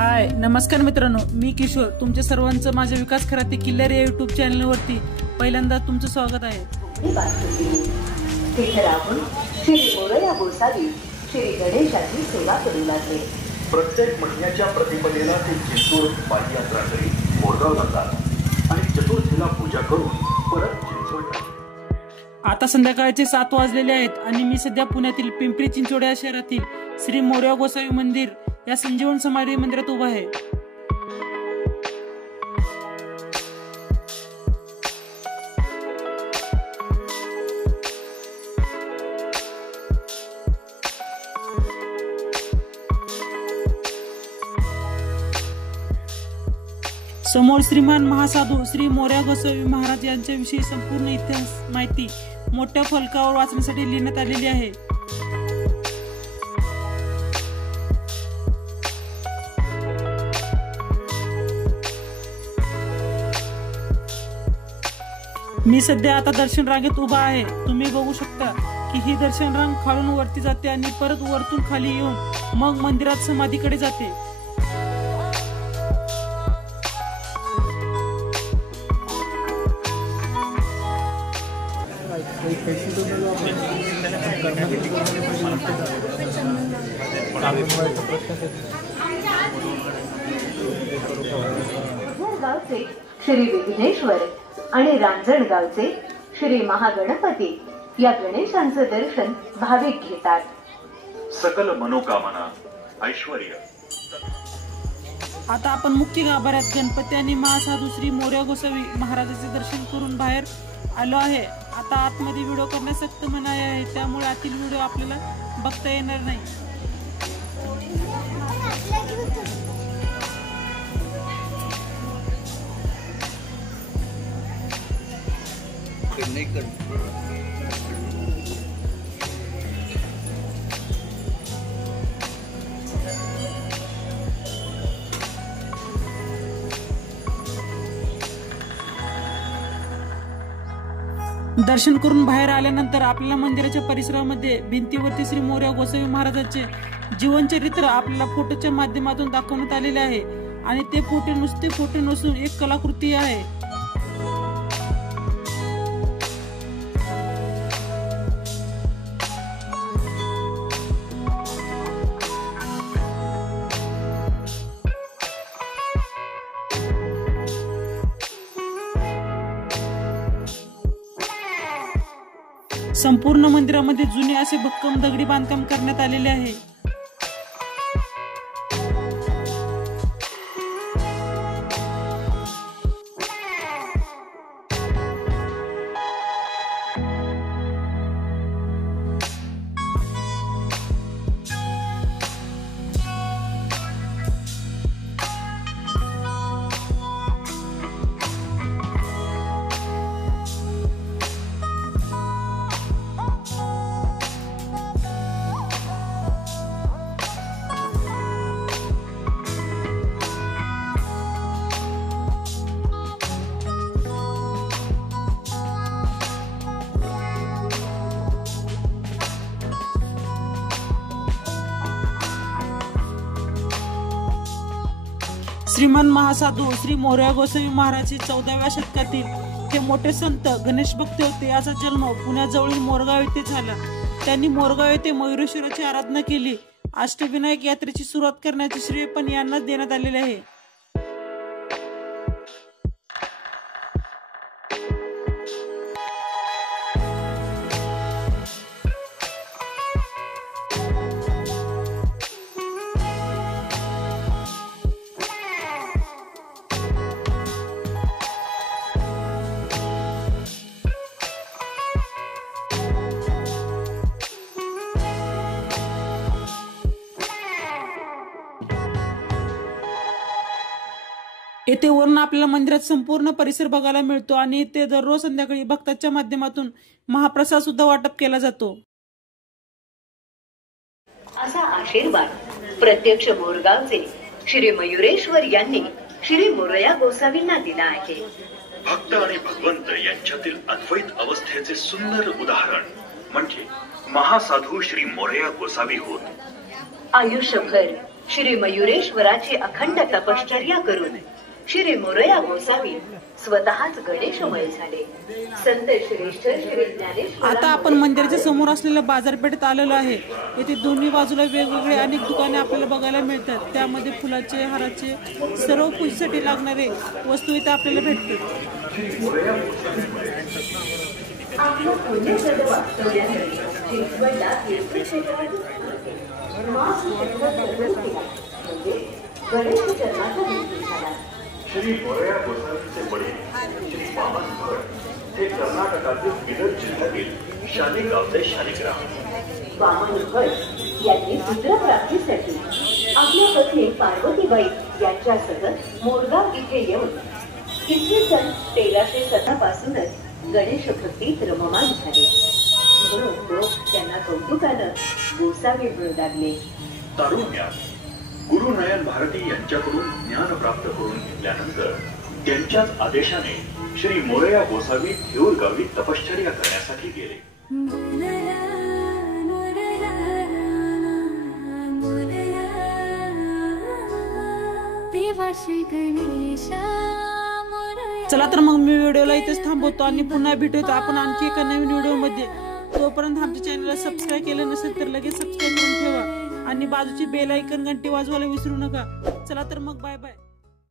हाय नमस्कार मित्रांनो, मी किशोर तुमच्या सर्वांचं माझ्या विकास खराते किल्लारी या यूट्यूब चॅनलवरती पहिल्यांदा तुमचं स्वागत आहे। श्री मोरया गोसावी श्री गणेशाची सेवा करू लागले। प्रत्येक महिन्याच्या प्रतिपदेला ते चिंचोड पादयात्रा करी मोरगाव जातात आणि चतुर्थीला पूजा करून परत चिंचोड। आता संध्याकाळचे 7 वाजलेले आहेत आणि मी सध्या पुण्यातील पिंपरी चिंचवड या शहरातील श्री मोरया गोसावी मंदिर या संजीवन समाधी मंदिरात उभा आहे। समोर श्रीमान महासाधू श्री मोरया गोसावी महाराज यांच्याविषयी संपूर्ण इतिहास माहिती मोठ्या फलकावर वाचण्यासाठी लिहिण्यात आलेली आहे। मी सध्या आता दर्शन रांगेत उभा आहे। तुम्ही बघू शकता की ही दर्शन रांग खालून वरती जाते आणि परत वरतून खाली येऊन मग मंदिरात समाधीकडे जाते। गावचे श्री विघ्नेश्वर आणि रांजणगावचे श्री महागणपती या गणेशांचे दर्शन भाविक घेतात। सकल मनोकामना ऐश्वर्य। आता आपण मुख्य गाभाऱ्यात गणपती आणि महासाधू श्री मोरया गोसावी महाराजांचे दर्शन करून बाहेर आलो आहे। आता आतमध्ये व्हिडिओ करण्यास सक्त मनाई आहे, त्यामुळे आतील व्हिडिओ आपल्याला बघता येणार नाही। दर्शन करून बाहेर आल्यानंतर आपल्याला मंदिराच्या परिसरामध्ये भिंतीवरती श्री मोरया गोसावी महाराजांचे जीवनचरित्र आपल्याला फोटोच्या माध्यमातून दाखवण्यात आलेले आहे आणि ते फोटो नुसते फोटो नसून एक कलाकृती आहे। संपूर्ण मंदिरामध्ये जुने असे भक्कम दगडी बांधकाम करण्यात आलेले आहे। श्रीमान महासाधू श्री मोरया गोसावी महाराज 14व्या शतकातील हे मोठे संत गणेश भक्त होते। याचा जन्म पुण्याजवळील मोरगाव येथे झाला। त्यांनी मोरगाव येथे मयुरेश्वराची आराधना केली। अष्टविनायक यात्रेची सुरुवात करण्याचे श्रेय पण यांनाच देण्यात आलेले आहे। येथे वरून आपल्याला मंदिरात संपूर्ण परिसर बघायला मिळतो आणि येथे दररोज संध्याकाळी भक्तांच्या माध्यमातून महाप्रसाद सुद्धा वाटप केला जातो। असा आशीर्वाद प्रत्यक्ष मोरगावचे श्री मयुरेश्वर यांनी श्री मोरया गोसावींना दिला आहे। भक्त आणि भगवंत यांच्यातील अद्वैत अवस्थेचे सुंदर उदाहरण म्हणजे महासाधू श्री मोरया गोसावी होत। आयुष्यभर श्री मयुरेश्वराची अखंड तपश्चर्या करून श्री मोरया गोसावी स्वतःच गणेशमय झाले. संत श्रेष्ठ श्री ज्ञानेश्वर. आता आपण मंदिराच्या समोर असलेल्या बाजारपेठेत आलेलो आहे. येथे दोन्ही बाजूला वेगवेगळे अनेक दुकाने आपल्याला बघायला मिळतात. त्यामध्ये फुलाचे, हाराचे, सर्व पूजेसाठी लागणारे वस्तू इथे आपल्याला भेटतात. आपलं पुण्यप्रद वास्तव्यासाठी चिंचवडला तीर्थक्षेत्राची म्हणजे गणेश जन्माचा दिवस झाला. श्री मोरया गोसावीचे वडील श्री वामन भट हे कर्नाटकातील बिदर जिल्ह्यातील शाली गावचे शालिग्राम. वामन भट यांनी पुत्रप्राप्तीसाठी आपल्या पत्नी पार्वतीबाई यांच्यासह मोरगाव इथे येऊन इसवी सन 1307 पासूनच गणेश भक्तीत रममाण झाले. म्हणून लोक त्यांना कौतुकानं गोसावी म्हणू लागले. तारुण्यात गुरुनयन भारती यांच्याकडून ज्ञान प्राप्त करून घेतल्यानंतर त्यांच्याच आदेशाने श्री मोरया गोसावी थेऊर गावी तपश्चर्या करण्यासाठी गेले. चला तर मग मी व्हिडिओला इथेच थांबवतो आणि पुन्हा भेटूया आपण आणखी एका नवीन व्हिडिओ मध्ये. तोपर्यंत आमच्या चॅनलला सबस्क्राईब केलं नसेल तर लगेच सबस्क्राईब करून ठेवा आणि बाजूची बेल आयकॉन घंटी वाजवायला विसरू नका. चला तर मग बाय बाय.